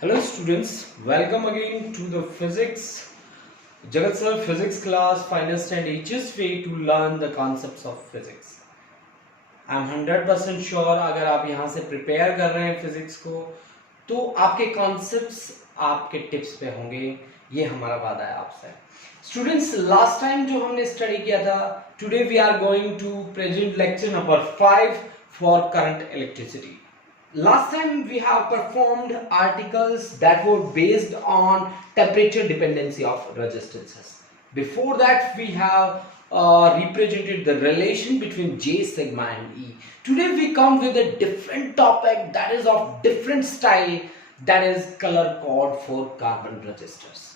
Hello students, welcome again to the physics. Jagat sir physics class finest and easiest way to learn the concepts of physics. I am 100% sure अगर आप यहाँ से prepare कर रहे हैं physics को तो आपके कॉन्सेप्ट्स आपके टिप्स पे होंगे, ये हमारा वादा है आपसे। स्टूडेंट्स लास्ट टाइम जो हमने स्टडी किया था, today we are going to present lecture number 5 for current electricity. Last time we have performed articles that were based on temperature dependency of resistances. Before that we have represented the relation between J sigma and E. Today we come with a different topic that is of different style, that is color code for carbon resistors.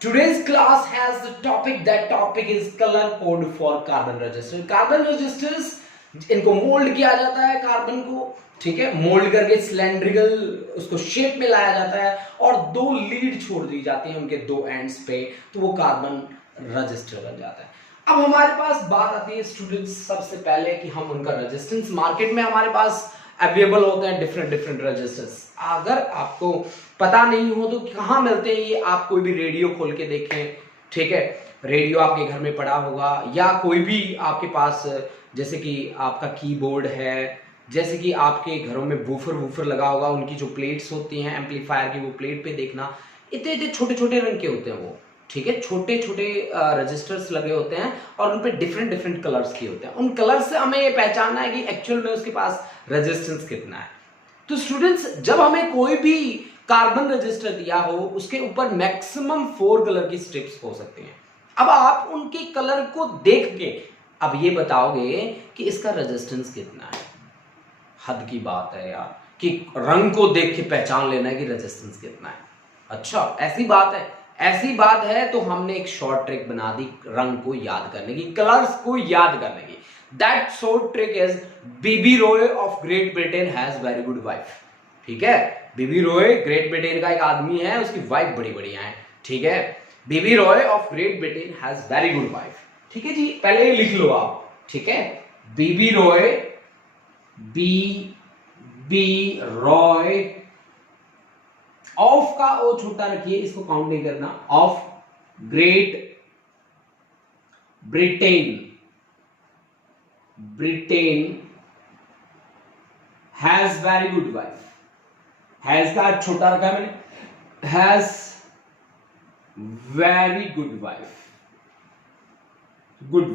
Today's class has the topic, that topic is color code for carbon resistor. Carbon resistors इनको mould किया जाता है carbon को, ठीक है, mould करके cylindrical उसको shape में लाया जाता है और दो लीड छोड़ दी जाती है उनके दो एंड्स पे, तो वो कार्बन रजिस्टर बन जाता है. अब हमारे पास बात आती है स्टूडेंट्स सबसे पहले कि हम उनका रेजिस्टेंस, मार्केट में हमारे पास अवेलेबल होते हैं डिफरेंट रेजिस्टेंस. अगर आपको पता नहीं हो तो कहाँ मिलते हैं ये, आप कोई भी रेडियो खोल के देखें, ठीक है, रेडियो आपके घर में पड़ा होगा या कोई भी आपके पास, जैसे कि आपका कीबोर्ड है, जैसे कि आपके घरों में वूफर लगा होगा, उनकी जो प्लेट्स होती हैं एम्पलीफायर की, वो प्लेट पे देखना इतने छोटे रंग के होते हैं वो, ठीक है, छोटे रजिस्टर्स लगे होते हैं और उन पे डिफरेंट कलर्स के होते हैं. उन कलर से हमें ये पहचानना है कि एक्चुअल में उसके पास रेजिस्टेंस कितना है. तो स्टूडेंट्स जब हमें कोई भी कार्बन रजिस्टर दिया हो उसके ऊपर मैक्सिमम 4 कलर की स्ट्रिप्स हो सकती हैं. अब आप उनके कलर को देख के अब ये बताओगे कि इसका रेजिस्टेंस कितना है. हद की बात है यार कि रंग को देख के पहचान लेना है कि रेजिस्टेंस कितना है. अच्छा ऐसी बात है तो हमने एक शॉर्ट ट्रिक बना दी रंग को याद करने की, कलर्स को याद करने की. That short trick is BB Roy of great Britain has very good wife. ठीक है, बीबी रॉय ग्रेट ब्रिटेन का एक आदमी है, उसकी वाइफ बड़ी बढ़िया है. ठीक है, B B Roy of great Britain has very good wife. ठीक है जी, पहले लिख लो आप. ठीक है, B B Roy, B Roy, of का ओ छोटा रखिए, इसको काउंट नहीं करना, of great Britain has very good wife. Has का छोटा रखा है मैंने, has very good wife. Good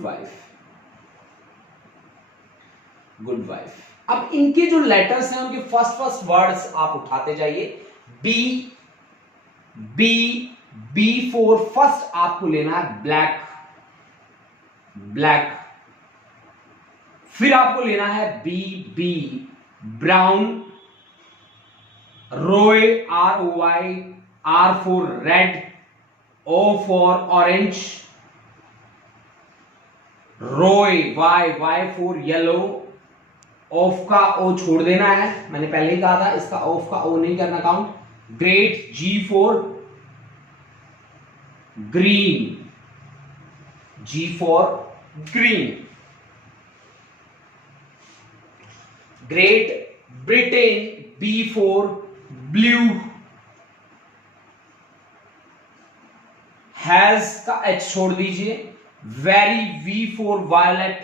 wife. अब इनके जो लेटर्स हैं उनके फर्स्ट वर्ड्स आप उठाते जाइए. बी फॉर फर्स्ट आपको लेना है ब्लैक. फिर आपको लेना है B brown, Roy ROY, R for red, O for orange, Roy Y for yellow. Of का ओ छोड़ देना है, मैंने पहले ही कहा था इसका ऑफ का ओ नहीं करना count. Great G for green, great Britain B for blue, has का H छोड़ दीजिए, very V for violet,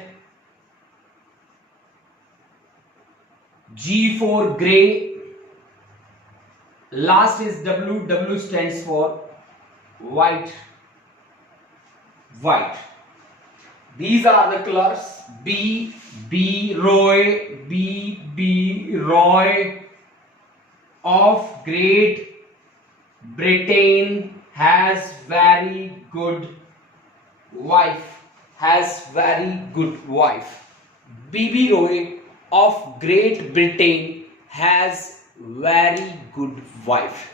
G for gray, last is W stands for white. These are the colors. B Roy of Great Britain has very good wife. BB Roy of Great Britain has very good wife.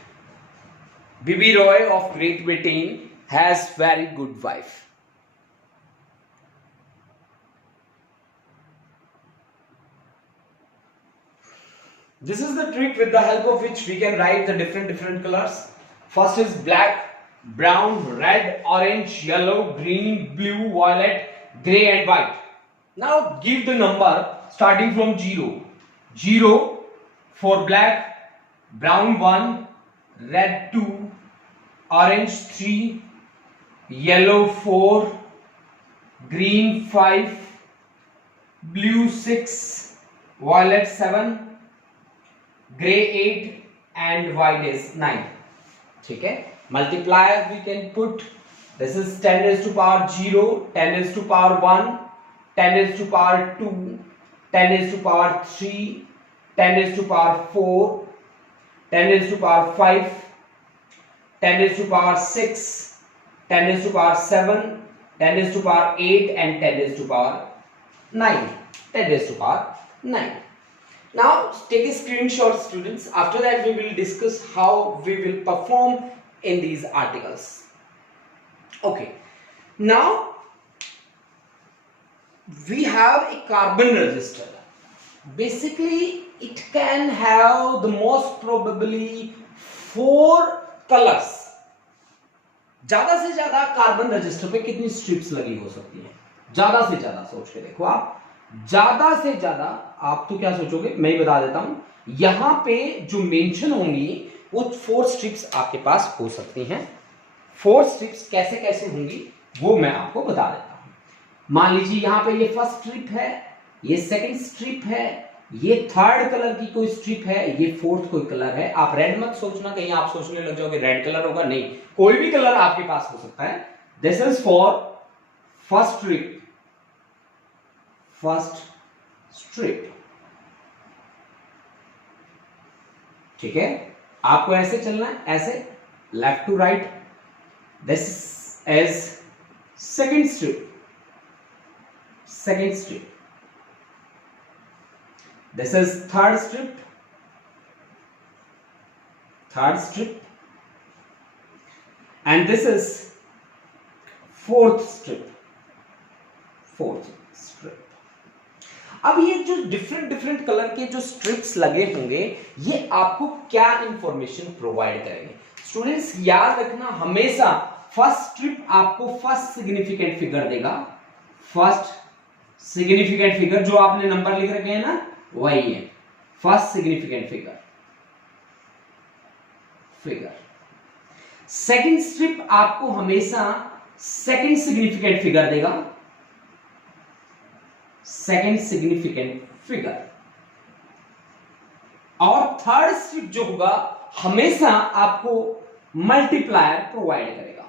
BB Roy of Great Britain has very good wife. This is the trick with the help of which we can write the different colors. First is black, brown, red, orange, yellow, green, blue, violet, gray and white. Now give the number starting from 0. 0 for black, brown 1, red 2, orange 3, yellow 4, green 5, blue 6, violet 7, gray 8 and white is 9. ठीक है, multiplier we can put, this is 10 raised to power 0, 10 raised to power 1, 10 raised to power 2, 10 raised to power 3, 10 raised to power 4, 10 raised to power 5, 10 raised to power 6, 10 raised to power 7, 10 raised to power 8 and 10 raised to power 9. 10 raised to power 9. Now take a screenshot, students. After that we will discuss how we will perform in these articles. Okay. Now we have a carbon register. Basically it can have the most probably 4 colors. ज्यादा से ज्यादा carbon register पे कितनी strips लगी हो सकती है? ज्यादा से ज्यादा सोच के देखो आप, ज्यादा से ज्यादा आप तो क्या सोचोगे, मैं ही बता देता हूं। यहां पे जो मेंशन होंगी वो 4 स्ट्रिप्स आपके पास हो सकती हैं। 4 स्ट्रिप्स कैसे कैसे होंगी वो मैं आपको बता देता हूं। मान लीजिए यहां पे ये फर्स्ट स्ट्रिप है, ये सेकंड स्ट्रिप है, ये थर्ड कलर की कोई स्ट्रिप है, ये फोर्थ कोई कलर है। आप रेड मत सोचना, कहीं आप सोचने लग जाओगे रेड कलर होगा, नहीं, कोई भी कलर आपके पास हो सकता है। This is for first strip, first strip, ठीक है। आपको ऐसे चलना है, ऐसे left to right. This is second strip, second strip. This is third strip, third strip, and this is fourth strip, fourth strip. अब ये जो डिफरेंट कलर के जो स्ट्रिप्स लगे होंगे ये आपको क्या इंफॉर्मेशन प्रोवाइड करेंगे? स्टूडेंट्स याद रखना, हमेशा फर्स्ट स्ट्रिप आपको फर्स्ट सिग्निफिकेंट फिगर देगा। फर्स्ट सिग्निफिकेंट फिगर जो आपने नंबर लिख रखे हैं ना, वही है first significant figure. Second strip आपको हमेशा सेकंड सिग्निफिकेंट फिगर देगा, सेकंड सिग्निफिकेंट फिगर। और थर्ड स्ट्रिप जो होगा हमेशा आपको मल्टीप्लायर प्रोवाइड करेगा,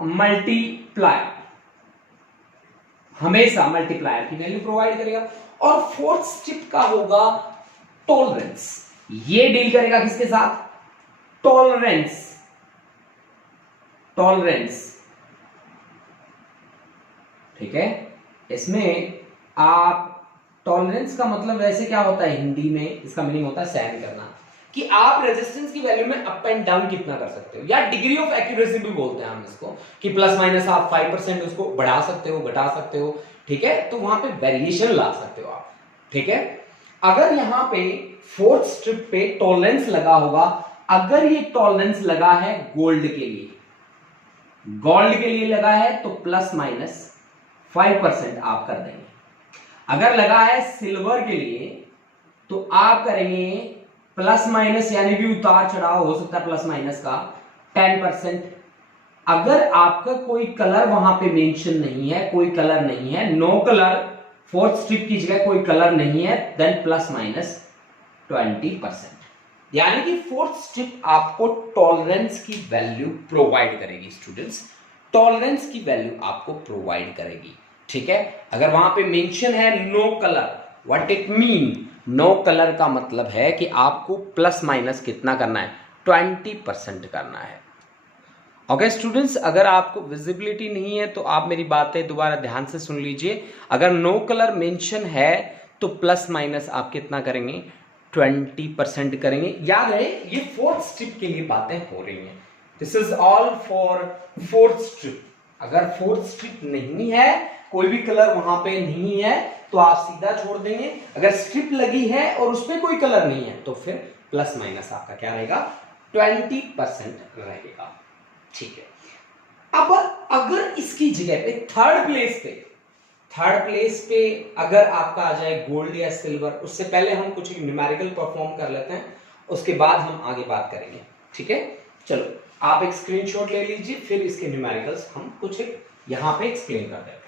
मल्टीप्लायर, हमेशा मल्टीप्लायर की वैल्यू प्रोवाइड करेगा। और फोर्थ स्ट्रिप का होगा टॉलरेंस, ये डील करेगा किसके साथ? टॉलरेंस, टॉलरेंस, ठीक है। इसमें आप टॉलरेंस का मतलब वैसे क्या होता है हिंदी में, इसका मीनिंग होता है सहन करना, कि आप रेजिस्टेंस की वैल्यू में अप एंड डाउन कितना कर सकते हो, या डिग्री ऑफ एक्यूरेसी भी बोलते हैं हम इसको, कि प्लस माइनस आप 5% उसको बढ़ा सकते हो, घटा सकते हो, ठीक है। तो वहां पे वेरिएशन ला सकते हो आप, ठीक है। अगर यहां पे फोर्थ स्ट्रिप पे टॉलरेंस लगा होगा, अगर ये टॉलरेंस लगा है गोल्ड के लिए, गोल्ड के लिए लगा है तो प्लस माइनस 5% आप कर देंगे। अगर लगा है सिल्वर के लिए तो आप करेंगे प्लस माइनस, यानी कि उतार चढ़ाव हो सकता है प्लस माइनस का 10%। अगर आपका कोई कलर वहां पे मेंशन नहीं है, कोई कलर नहीं है, नो कलर, फोर्थ स्ट्रिप की जगह कोई कलर नहीं है, देन प्लस माइनस 20%। यानी कि फोर्थ स्ट्रिप आपको टॉलरेंस की वैल्यू प्रोवाइड करेगी। स्टूडेंट्स, टॉलरेंस की वैल्यू आपको प्रोवाइड करेगी, ठीक है। अगर वहां पे मेंशन है no colour, what it mean? No colour का मतलब है कि आपको प्लस माइनस कितना करना है? 20% करना है। ओके स्टूडेंट्स, अगर आपको विजिबिलिटी नहीं है तो आप मेरी बातें दोबारा ध्यान से सुन लीजिए। अगर नो कलर मेंशन है तो प्लस माइनस आप कितना करेंगे? 20% करेंगे। याद रहे ये फोर्थ स्ट्रिप के लिए बातें हो रही हैं। This is all for fourth strip. अगर फोर्थ स्ट्रिप नहीं है, कोई भी कलर वहां पे नहीं है, तो आप सीधा छोड़ देंगे। अगर स्ट्रिप लगी है और उसमें कोई कलर नहीं है तो फिर प्लस माइनस आपका क्या रहेगा? 20% रहेगा, ठीक है। अब अगर इसकी जगह पे थर्ड प्लेस पे अगर आपका आ जाए गोल्ड या सिल्वर, उससे पहले हम कुछ न्यूमेरिकल परफॉर्म कर लेते हैं उसके बाद हम आगे बात करेंगे। ठीक है, चलो आप एक स्क्रीनशॉट ले लीजिए, फिर इसके न्यूमेरिकल्स हम कुछ यहां पे एक्सप्लेन कर देते हैं।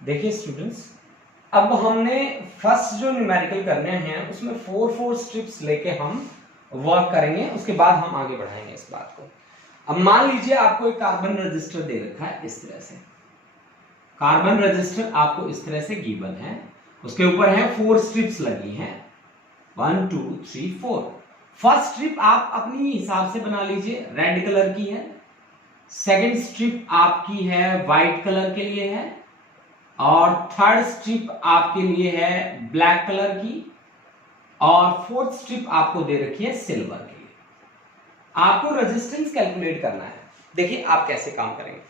देखिए स्टूडेंट्स, अब हमने फर्स्ट जो न्यूमेरिकल करने हैं उसमें 4 स्ट्रिप्स लेके हम वर्क करेंगे, उसके बाद हम आगे बढ़ाएंगे इस बात को। अब मान लीजिए आपको एक कार्बन रजिस्टर दे रखा है इस तरह से, कार्बन रजिस्टर आपको इस तरह से गिवन है, उसके ऊपर है 4 स्ट्रिप्स लगी हैं, 1 2 3 4। फर्स्ट स्ट्रिप आप अपनी हिसाब से बना लीजिए, रेड कलर की है। सेकेंड स्ट्रिप आपकी है व्हाइट कलर के लिए है, और थर्ड स्ट्रिप आपके लिए है ब्लैक कलर की, और फोर्थ स्ट्रिप आपको दे रखी है सिल्वर के लिए। आपको रेजिस्टेंस कैलकुलेट करना है। देखिए आप कैसे काम करेंगे,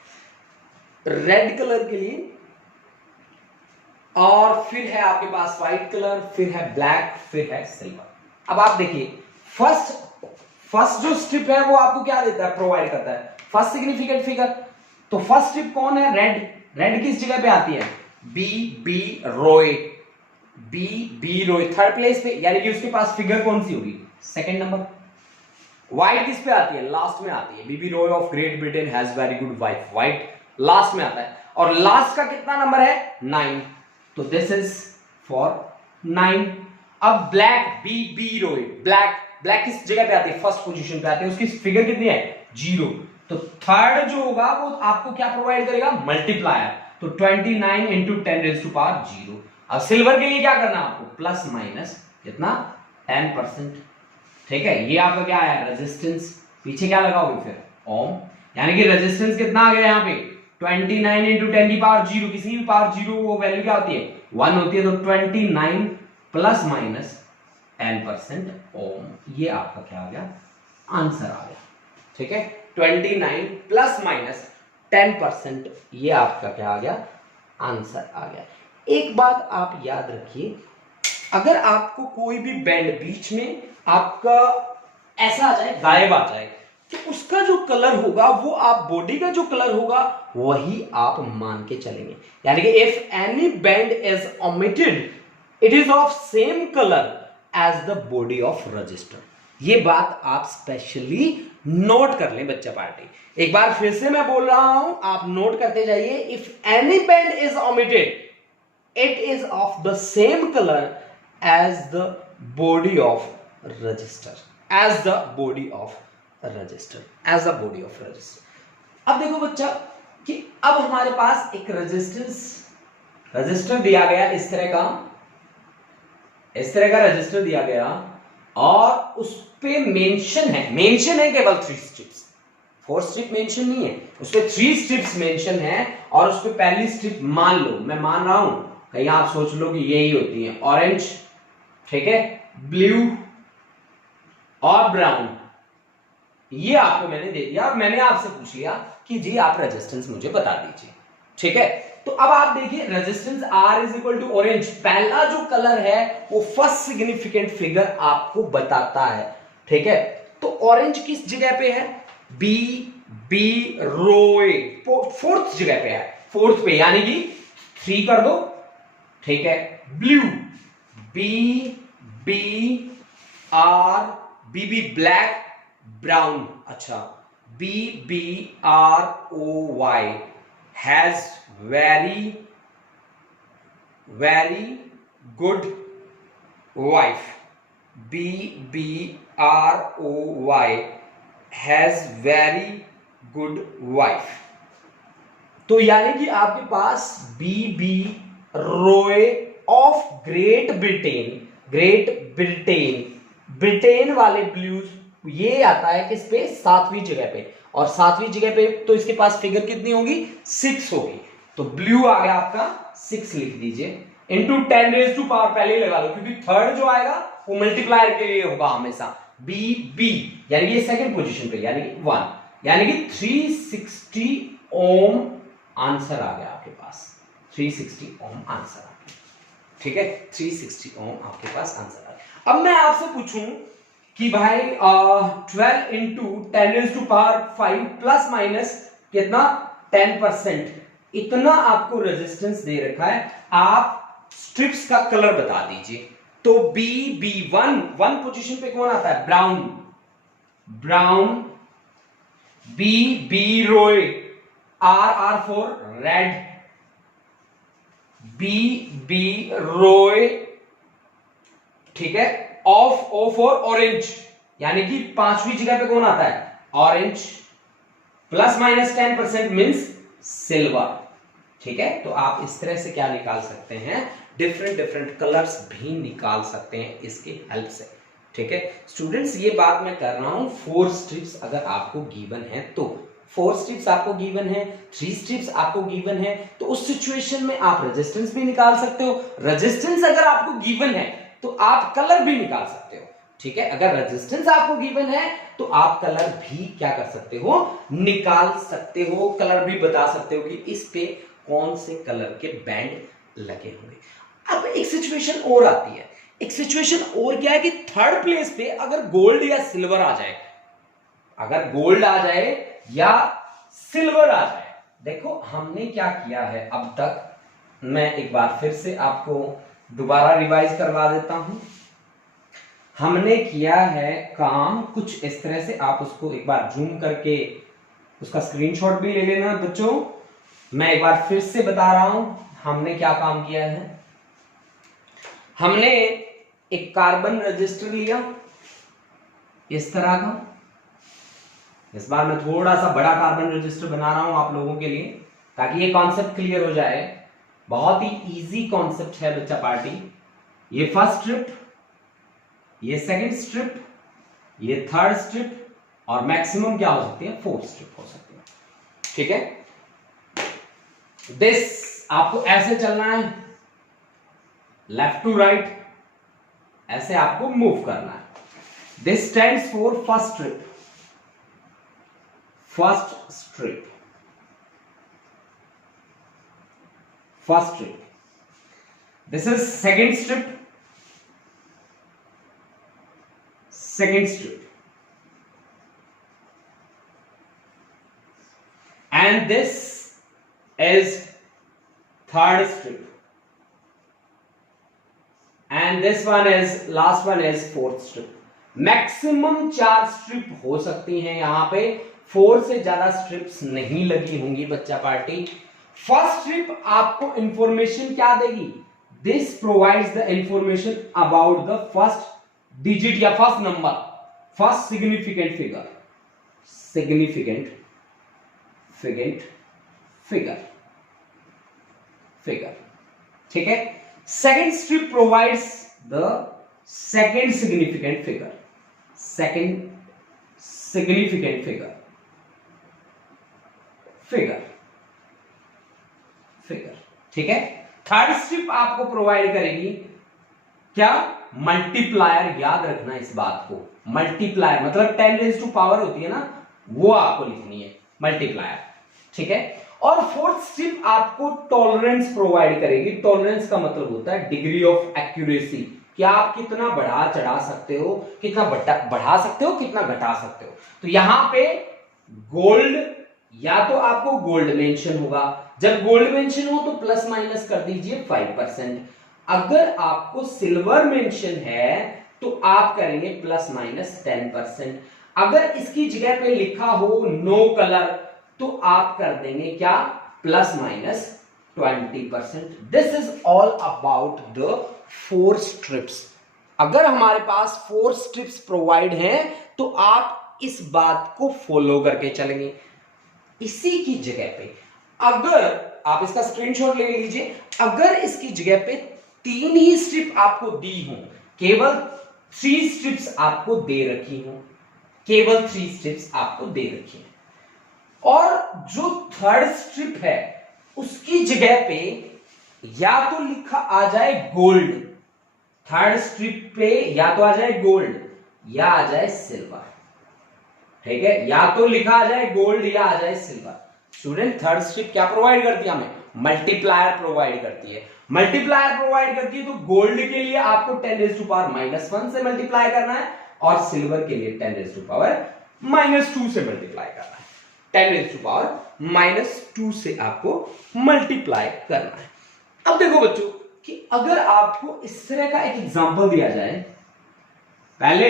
रेड कलर के लिए, और फिर है आपके पास व्हाइट कलर, फिर है ब्लैक, फिर है सिल्वर। अब आप देखिए फर्स्ट जो स्ट्रिप है वो आपको क्या देता है, प्रोवाइड करता है फर्स्ट सिग्निफिकेंट फिगर। तो फर्स्ट स्ट्रिप कौन है, रेड। रेड किस जगह पे आती है, B B Roy, B B Roy third place पे, यानी कि उसके पास फिगर कौन सी होगी, सेकंड नंबर। व्हाइट किस पे आती है, लास्ट में आती है, B B Roy of great Britain has very good wife, white last में आता है, और लास्ट का कितना नंबर है, 9, तो दिस इज फॉर 9। अब black, B B Roy, black, black किस जगह पे आती है, फर्स्ट पोजीशन पे आती है, उसकी फिगर कितनी है, 0। तो थर्ड जो होगा वो आपको क्या प्रोवाइड करेगा, मल्टीप्लायर, तो 29 इंटू 10 रेज़ टू पावर 0। अब सिल्वर के लिए क्या करना है आपको, प्लस माइनस कितना, 10%। ठीक है, ये आपका क्या है, रेजिस्टेंस, पीछे क्या लगाओगे फिर, ओम, यानी कि रेजिस्टेंस कितना आ गया यहाँ पे, 29 इंटू 10 की पावर 0, किसी भी पावर 0 वो वैल्यू क्या होती है, 1 होती है, तो 29 प्लस माइनस 10% ओम, ये आपका क्या आ गया, आंसर आ गया। ठीक है, 29 प्लस माइनस 10%, ये आपका क्या आ गया, आंसर आ गया। एक बात आप याद रखिए, अगर आपको कोई भी बैंड बीच में आपका ऐसा आ जाए, गायब आ जाए, तो उसका जो कलर होगा वो आप बॉडी का जो कलर होगा वही आप मान के चलेंगे। यानी कि if any band is omitted it is of same colour as the body of register. ये बात आप स्पेशली नोट कर लें बच्चा पार्टी। एक बार फिर से मैं बोल रहा हूं, आप नोट करते जाइए। If any band is omitted it is of the same color as the body of register, as the body of register, as the body of register। अब देखो बच्चा कि अब हमारे पास एक रजिस्टर दिया गया, इस तरह का रजिस्टर दिया गया, और उस पे मेंशन है केवल 3 स्ट्रिप्स, 4 स्ट्रिप मेंशन नहीं है, उस पे 3 स्ट्रिप्स मेंशन है, और उस पे पहली स्ट्रिप मान लो, मैं मान रहा हूं, कहीं आप सोच लो कि यही होती है, ऑरेंज, ठीक है, ब्लू और ब्राउन, ये आपको मैंने दे दिया, और मैंने आपसे पूछ लिया कि जी आप रेजिस्टेंस मुझे बता दीजिए। ठीक है, तो अब आप देखिए resistance R is equal to orange, पहला जो कलर है वो फर्स्ट सिग्निफिकेंट फिगर आपको बताता है। ठीक है, तो ऑरेंज किस जगह पे है, बी बी रोए, फोर्थ जगह पे है, फोर्थ पे, यानी कि 3 कर दो। ठीक है, blue, B B R, B B black, brown, अच्छा, B B R O Y, has very good wife, B B R O Y, has very good wife. तो यानी कि आपके पास B B Roy of great Britain वाले blues, ये आता है किस पे, 7वीं जगह पे, और 7वीं जगह पे तो इसके पास फिगर कितनी होगी, 6 होगी, तो ब्लू आ गया आपका 6 लिख दीजिए, इंटू 10 रेज़ टू पावर पहले लगा लो, क्योंकि थर्ड जो आएगा वो मल्टीप्लायर के लिए होगा हमेशा, बी बी, यानी ये सेकंड पोजीशन पे, यानी कि 1, यानी कि 360 ओम आंसर आ गया आपके पास, 360 ओम आंसर आ गया। ठीक है, 360 ओम आपके पास आंसर आ गया। अब मैं आपसे पूछूं कि भाई 12 इंटू 10⁵ प्लस माइनस कितना 10%, इतना आपको रेजिस्टेंस दे रखा है। आप स्ट्रिप्स का कलर बता दीजिए। तो वन पोजीशन पे कौन आता है? Brown, B Roy, R for red, B Roy, ठीक है। ओ फॉर ऑरेंज, यानी कि पांचवी जगह पे कौन आता है? Orange. Plus minus 10% means silver, ठीक है। तो आप इस तरह से क्या निकाल सकते हैं? डिफरेंट कलर्स भी निकाल सकते हैं इसके हेल्प से, ठीक है। स्टूडेंट्स ये बात मैं कर रहा हूं 4 स्ट्रिप्स अगर आपको गिवन है तो 4 स्ट्रिप्स आपको गिवन है, 3 स्ट्रिप्स आपको गिवन है, तो उस सिचुएशन में आप रेजिस्टेंस भी निकाल सकते हो। रेजिस्टेंस अगर आपको गिवन है तो आप कलर भी निकाल सकते हो, ठीक है। अगर रेजिस्टेंस आपको गिवन है तो आप कलर भी क्या कर सकते हो? निकाल सकते हो। कलर भी बता सकते हो कि इस पे कौन से कलर के बैंड लगे होंगे। अब एक सिचुएशन और आती है। एक सिचुएशन और क्या है कि थर्ड प्लेस पे अगर गोल्ड या सिल्वर आ जाए, अगर गोल्ड आ जाए या सिल्वर आ जाए। देखो हमने क्या किया है अब तक, मैं एक बार फिर से आपको दोबारा रिवाइज करवा देता हूं। हमने किया है काम कुछ इस तरह से, आप उसको एक बार जूम करके उसका स्क्रीनशॉट भी ले लेना बच्चों। मैं एक बार फिर से बता रहा हूं हमने क्या काम किया है। हमने एक कार्बन रजिस्टर लिया इस तरह का। इस बार मैं थोड़ा सा बड़ा कार्बन रजिस्टर बना रहा हूं आप लोगों के लिए ताकि ये कॉन्सेप्ट क्लियर हो जाए। बहुत ही इजी कॉन्सेप्ट है बच्चा पार्टी। ये फर्स्ट स्ट्रिप, ये सेकंड स्ट्रिप, ये थर्ड स्ट्रिप और मैक्सिमम क्या हो सकती है? 4 स्ट्रिप हो सकती है, ठीक है। दिस आपको ऐसे चलना है, लेफ्ट टू राइट, ऐसे आपको मूव करना है। This stands for first strip, first strip, first strip. This is second strip, second strip, and this is third strip, and this one is last one is fourth strip. Maximum 4 strip हो सकती हैं यहां पे, 4 से ज्यादा strips नहीं लगी होंगी बच्चा पार्टी। फर्स्ट स्ट्रिप आपको इंफॉर्मेशन क्या देगी? This provides the information about the first digit या first number, first significant figure, significant figure, ठीक है। Second strip provides the second significant figure, second significant figure, ठीक है। थर्ड स्ट्रिप आपको provide करेगी क्या? मल्टीप्लायर। याद रखना इस बात को, मल्टीप्लायर मतलब 10⁻⁴ होती है ना, वो आपको लिखनी है मल्टीप्लायर, ठीक है। और फोर्थ स्ट्रिप आपको टॉलरेंस प्रोवाइड करेगी। टॉलरेंस का मतलब होता है डिग्री ऑफ एक्यूरेसी, कि आप कितना बढ़ा चढ़ा सकते हो, कितना बढ़ा सकते हो, कितना घटा सकते हो। तो यहां पे गोल्ड, या तो आपको गोल्ड मेंशन होगा, जब गोल्ड मेंशन हो तो प्लस माइनस कर दीजिए 5%। अगर आपको सिल्वर मेंशन है तो आप करेंगे प्लस माइनस 10%। अगर इसकी जगह पे लिखा हो नो कलर तो आप कर देंगे क्या? Plus minus 20%। This is all about the 4 strips. अगर हमारे पास 4 स्ट्रिप्स प्रोवाइड हैं तो आप इस बात को फॉलो करके चलेंगे। इसी की जगह पे अगर आप इसका स्क्रीनशॉट ले लीजिए, अगर इसकी जगह पे 3 ही स्ट्रिप आपको दी हो, केवल 3 स्ट्रिप्स आपको दे रखी हो, केवल 3 स्ट्रिप्स आपको दे रखी है, और जो थर्ड स्ट्रिप है उसकी जगह पे या तो लिखा आ जाए गोल्ड, थर्ड स्ट्रिप पे या तो आ जाए गोल्ड या आ जाए सिल्वर, ठीक है, या तो लिखा आ जाए गोल्ड या आ जाए सिल्वर। स्टूडेंट थर्ड स्ट्रिप क्या प्रोवाइड करती है हमें? मल्टीप्लायर प्रोवाइड करती है। मल्टीप्लायर प्रोवाइड करती है तो गोल्ड के लिए आपको 10⁻⁻1 से मल्टीप्लाई करना है, और सिल्वर के लिए 10⁻⁻² से मल्टीप्लाई करना है। 10⁻⁻² से आपको मल्टीप्लाई करना है। अब देखो बच्चों कि अगर आपको इस तरह का एक एग्जांपल दिया जाए, पहले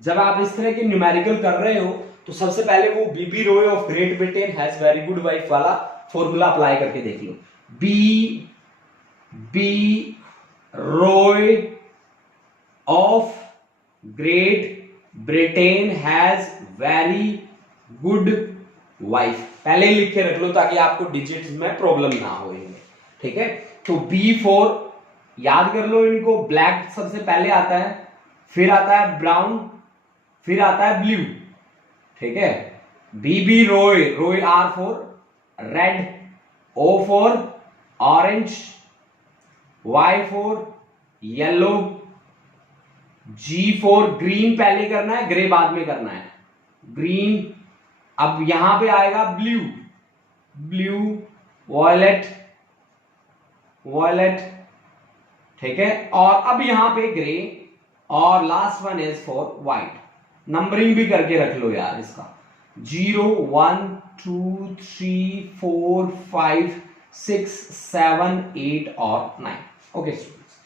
जब आप इस तरह के न्यूमेरिकल कर रहे हो तो सबसे पहले वो B B Roy of great Britain has very good wife वाला फॉर्मूला अप्लाई करके देख लो। B Roy of great Britain has very good wife, पहले ही लिख के रख लो ताकि आपको डिजिट्स में प्रॉब्लम ना हो इनमें, ठीक है। तो B4 याद कर लो इनको, ब्लैक सबसे पहले आता है, फिर आता है ब्राउन, फिर आता है ब्लू, ठीक है। B B Roy, Roy R for red, O for orange, Y for yellow, G for green, पहले करना है, ग्रे बाद में करना है, ग्रीन। अब यहां पे आएगा ब्लू, ब्लू, वॉयलेट, वॉयलेट, ठीक है। और अब यहां पे ग्रे, और last one is for white. Numbering भी करके रख लो यार इसका, 0 1 2 3 4 5 6 7 8 और 9। ओके स्टूडेंट्स,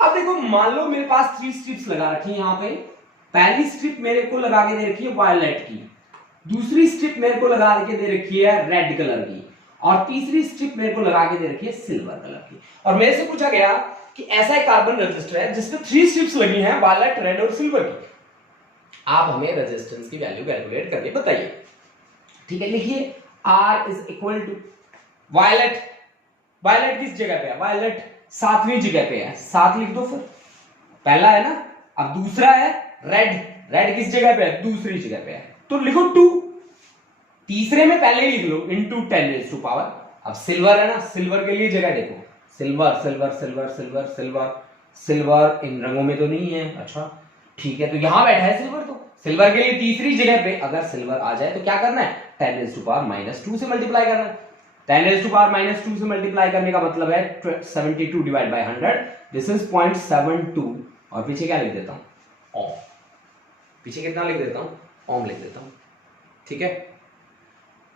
अब देखो मान लो मेरे पास 3 स्ट्रिप्स लगा रखी है यहां पे। पहली स्ट्रिप मेरे को लगा के दे रखी है वायलेट की, दूसरी स्ट्रिप मेरे को लगा के दे रखी है रेड कलर की, और तीसरी स्ट्रिप मेरे को लगा के दे रखी है सिल्वर कलर की। और मेरे से पूछा गया कि ऐसा एक कार्बन रेजिस्टर है जिसमें 3 स्ट्रिप्स लगी हैं, वायलेट, रेड और सिल्वर की। आप हमें रेजिस्टेंस की वैल्यू कैलकुलेट करके बताइए, ठीक है। लिखिए R is equal to violet, violet किस जगह पे है, वायलेट 7वीं जगह पे है, 7 लिख दो फिर, पहला है ना। अब दूसरा है रेड, रेड किस जगह पे है, दूसरी जगह पे है, तो लिखो 2। तीसरे में पहले ही लिख लो इंटू 10⁻⁻। अब सिल्वर है ना, सिल्वर के लिए जगह देखो, silver silver silver silver silver silver, इन रंगों में तो नहीं है, अच्छा ठीक है, तो यहां बैठा है सिल्वर, तो सिल्वर के लिए तीसरी जगह पे अगर सिल्वर आ जाए तो क्या करना है, 10⁻⁻² से मल्टीप्लाई करना है। 10⁻⁻² से मल्टीप्लाई करने का मतलब है 72 डिवाइड बाय 100, दिस इज 0.72, और पीछे क्या लिख देता हूं, ओम। पीछे कितना लिख देता हूं, ओम लिख देता हूं, ठीक है।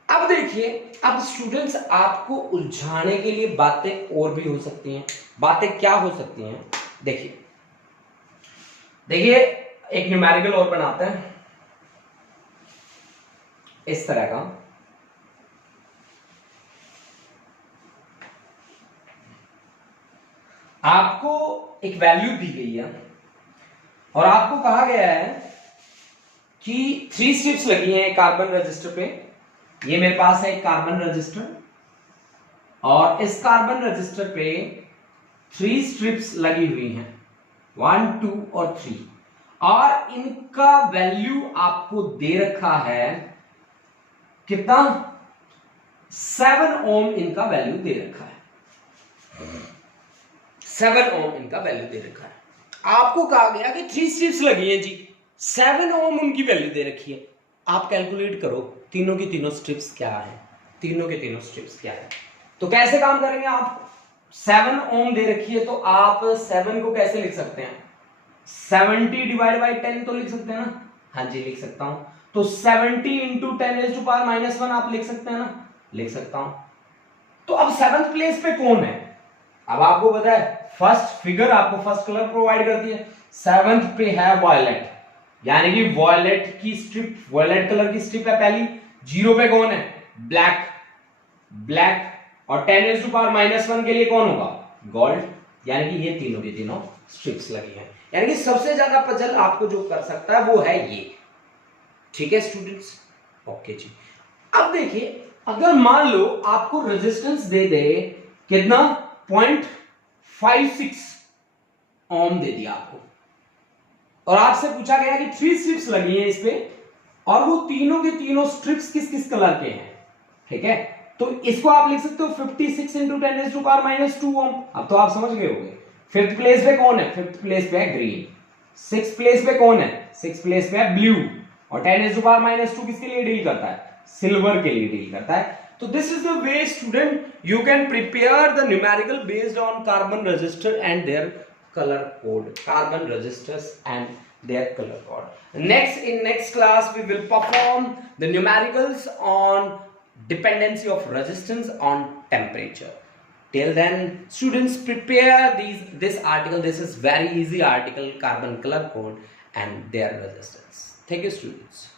अब देखिए, अब स्टूडेंट्स आपको उलझाने के लिए बातें और भी हो सकती हैं। बातें क्या हो सकती हैं, देखिए देखिए एक न्यूमेरिकल और बनाते हैं इस तरह का। आपको एक वैल्यू दी गई है और आपको कहा गया है कि 3 स्ट्रिप्स लगी हैं कार्बन रजिस्टर पे। ये मेरे पास है एक कार्बन रजिस्टर, और इस कार्बन रजिस्टर पे 3 स्ट्रिप्स लगी हुई हैं, 1 2 और 3, और इनका वैल्यू आपको दे रखा है कितना, 7 ओम इनका वैल्यू दे रखा है, 7 ओम इनका वैल्यू दे रखा है। आपको कहा गया कि 3 स्ट्रिप्स लगी हैं जी, 7 ओम उनकी वैल्यू दे रखी है। आप कैलकुलेट करो तीनों की तीनों स्ट्रिप्स क्या है, तीनों के तीनों स्ट्रिप्स क्या है। तो कैसे काम करेंगे आप, 7 ओम दे रखी है तो आप 7 को कैसे लिख सकते हैं, 70 डिवाइड बाई 10 तो लिख सकते हैं ना, हाँ जी लिख सकता हूं। तो 70 इंटू 10⁻⁻1 आप लिख सकते हैं ना, लिख सकता हूं। तो अब 7th प्लेस पे कौन है, अब आपको पता है फर्स्ट फिगर आपको फर्स्ट कलर प्रोवाइड करती है, 7th पे है वायलेट, यानी कि वॉयलेट की स्ट्रिप, वॉयलेट कलर की स्ट्रिप है पहली। 0 पे कौन है, ब्लैक, ब्लैक, और 10⁻⁻1 के लिए कौन होगा, गोल्ड, यानी कि ये तीनों की तीनों स्ट्रिप्स लगी हैं। यानी कि सबसे ज्यादा पजल आपको जो कर सकता है वो है ये, ठीक है स्टूडेंट्स, ओके जी। अब देखिए अगर मान लो आपको रेजिस्टेंस दे दे कितना, 0.56 ओम दे दिया आपको, और आपसे पूछा गया कि 3 स्ट्रिप्स लगी हैं इस पे, और वो तीनों के तीनों स्ट्रिप्स किस किस कलर के हैं, ठीक है। तो इसको आप लिख सकते हो 56 इंटू 10⁻⁻2 ओम। अब तो आप समझ गए होंगे। 5th प्लेस पे कौन है, 5th प्लेस पे है ग्रीन। 6th प्लेस पे कौन है, 6th प्लेस पे है ब्लू, और 10⁻⁻2 किसके लिए डील करता है, सिल्वर के लिए डील करता है। तो this is the way student you can prepare the numerical based on carbon register and their color code, carbon resistors and their color code. In next class we will perform the numericals on dependency of resistance on temperature. Till then, students, prepare this article. This is very easy article, carbon color code and their resistance. Thank you, students.